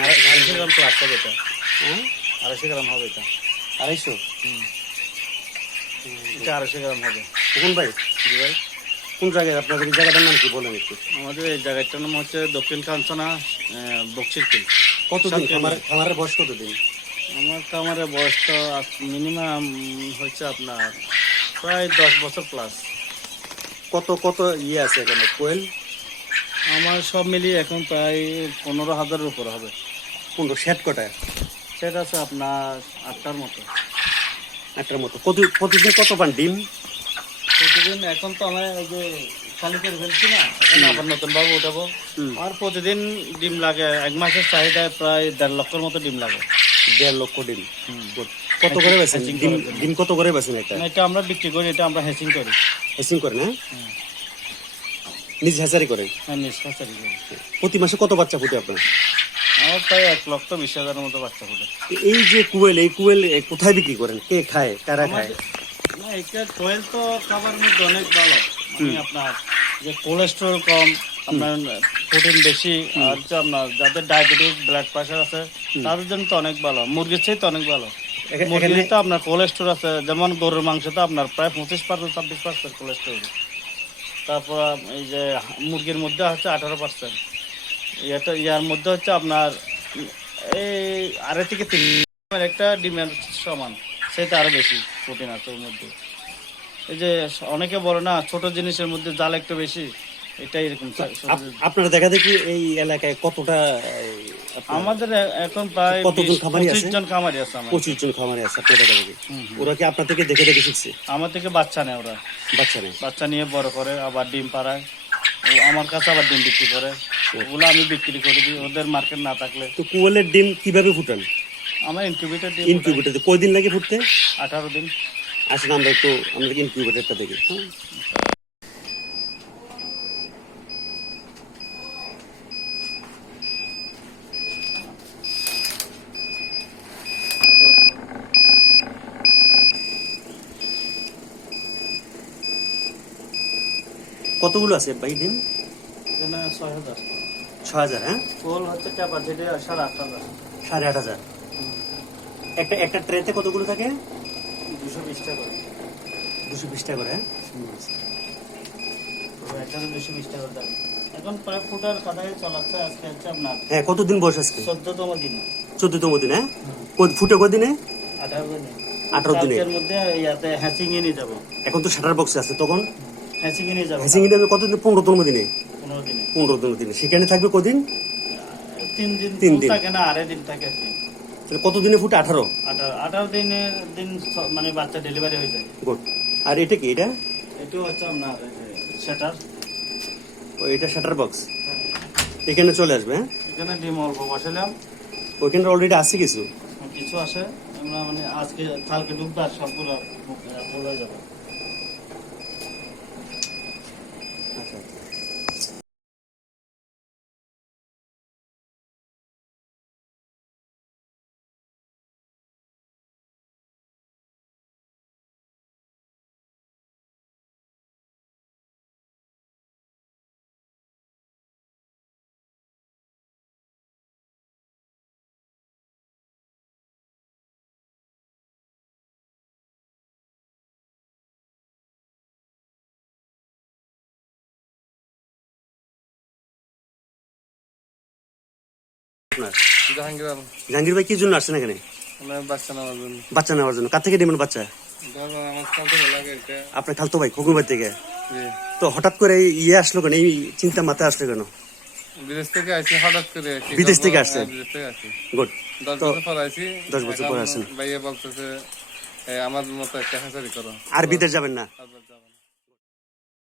আড়াইশো গ্রাম প্লাস হবে এটা। হ্যাঁ? আড়াইশো গ্রাম হবে এটা। আড়াইশো? এটা আড়াইশো গ্রাম হবে। কোন ভাই জি ভাই কোন জায়গায়? আপনাদের এই জায়গাটার নাম কি বলেন একটু? আমাদের এই জায়গাটার নাম হচ্ছে দক্ষিণ কাঞ্চনা বক্সিরকিল কতদিন। খামার খামারের বয়স কতদিন? আমার কামারের বয়স তো মিনিমাম হচ্ছে আপনার প্রায় দশ বছর প্লাস কত কত ইয়ে আছে এখানে? কোয়েল? আমার সব মিলিয়ে এখন প্রায় পনেরো হাজারের উপর হবে। পনেরো ষাট কটায় সেটা আছে আপনার আটটার মতো। একটার মতো। কত প্রতিদিন কত পান ডিম? প্রতিদিন এখন তো আমরা এই যে খালি করে ফেলছি না এখন আবার নতুন ভাবে উঠাবো। আর প্রতিদিন ডিম লাগে এক মাসের চাহিদায় প্রায় দেড় লক্ষের মতো ডিম লাগে। দেড় লক্ষ ডিম। কত করে বেছেন? ডিম ডিম কত করে বেছেন একটা না, এটা আমরা বিক্রি করি এটা আমরা হ্যাচিং করি। হেসিং হ্যাঁ? হুম। নিজ হ্যাচারি করেন? হ্যাঁ নিষ্কাশারি করি। প্রতি মাসে কত বাচ্চা ফুটে আপনার? আমার প্রায় এক লক্ষ বিশ হাজারের মতো বাচ্চা ফুটে এই যে কুয়েল এই কুয়েল কোথায় বিক্রি করেন? কে খায়? কারা খায়? না এটা কোয়েল তো খাবার মধ্যে অনেক ভালো। মানে আপনার যে কোলেস্ট্রল কম আপনার প্রোটিন বেশি আর যে আপনার যাদের ডায়াবেটিস ব্লাড প্রেশার আছে তাদের জন্য তো অনেক ভালো। মুরগির চেয়ে তো অনেক ভালো। মুরগির তো আপনার কোলেস্ট্রল আছে যেমন গরুর মাংস তো আপনার প্রায় পঁচিশ পার্সেন্ট ছাব্বিশ পার্সেন্ট কোলেস্ট্রল তারপর এই যে মুরগির মধ্যে হচ্ছে আঠারো পার্সেন্ট। এটা ইয়ার মধ্যে হচ্ছে আপনার এই আড়াই থেকে তিন একটা ডিমের সমান সেটা আরও বেশি প্রোটিন আছে ওর মধ্যে। এই যে অনেকে বলে না ছোট জিনিসের মধ্যে জাল একটু বেশি এটাই এরকম আপনারা দেখা দেখি এই এলাকায় কতটা আমাদের এখন প্রায় কতজন খামারি আছে? জন খামারি আছে আমার পঁচিশ জন খামারে আছে দেখা দেখি। ওরা কি আপনার থেকে দেখে দেখে শিখছে? আমার থেকে বাচ্চা নেয় ওরা। বাচ্চা নেই বাচ্চা নিয়ে বড় করে আবার ডিম পাড়ায়। আমার কাছে আবার ডিম বিক্রি করে। ওগুলো আমি বিক্রি করে দিই ওদের মার্কেট না থাকলে। তো কুয়েলের ডিম কীভাবে ফুটান? আমার ইনকিউবেটর ডিম ইনকিউবেটারে কয়দিন লাগে ফুটতে? আঠারো দিন। আসুন আমরা একটু আমরা ইনকিউবেটারটা দেখি হ্যাঁ? কতগুলো আছে ভাই এখানে ছয় হাজার। ছ হাজার হ্যাঁ? কোল হচ্ছে ক্যাপাসিটি সাড়ে আট হাজার। সাড়ে আট হাজার। একটা একটা ট্রেতে কতগুলো থাকে? দুশো বিশ টাকা দুশো বিশ করে হ্যাঁ? এখানে দুশো বিশ টাকা দাম। এখন প্রায় ফুটার কাদায় চলাচ্ছে আজকে হচ্ছে আপনার হ্যাঁ কতদিন বয়স আজকে? চোদ্দতম দিন। চোদ্দতম দিন হ্যাঁ? ফুটে কদিনে আঠারো দিনে। আঠারো দিনে। কালকের মধ্যে ইয়াতে হ্যাচিং যাব। এখন তো শাটার বক্সে আছে তখন? হ্যাচিং এ নিয়ে যাব। দিনে কতদিন? পনেরোতম দিনে। পনেরো দিনে। পনেরোতম দিনে। সেখানে থাকবে কদিন? তিন দিন তিন দিন। থাকে না আড়াই দিন থাকে আর কি। তাহলে কতদিনে ফুটে? আঠারো। আঠারো দিনের দিন মানে বাচ্চা ডেলিভারি হয়ে যায়। গুড। আর এটা কি এটা? এটাও হচ্ছে আপনার সেটার ও এটা শাটার বক্স এখানে চলে আসবে হ্যাঁ? এখানে ডিম অল্প বসালাম ওইখানে অলরেডি আছে কিছু? কিছু আসে আমরা মানে আজকে কালকে ঢুকবে আর সবগুলো হয়ে যাবে। Thank you. আপনার জাহাঙ্গীর আলম জাহাঙ্গীর ভাই কি জন্য আসছেন এখানে? বাচ্চা নেওয়ার জন্য। বাচ্চা নেওয়ার জন্য। কার থেকে নেবেন বাচ্চা? আপনার খালতো ভাই থেকে? তো হঠাৎ করে ইয়ে আসলো কেন? এই চিন্তা মাথায় আসলো কেন? বিদেশ থেকে আসি হঠাৎ করে বিদেশ থেকে আসছে? গুড। দশ বছর পর আসছেন। ভাইয়া বলতেছে আমার মতো একটা হ্যাচারি করো। আর বিদেশ যাবেন না।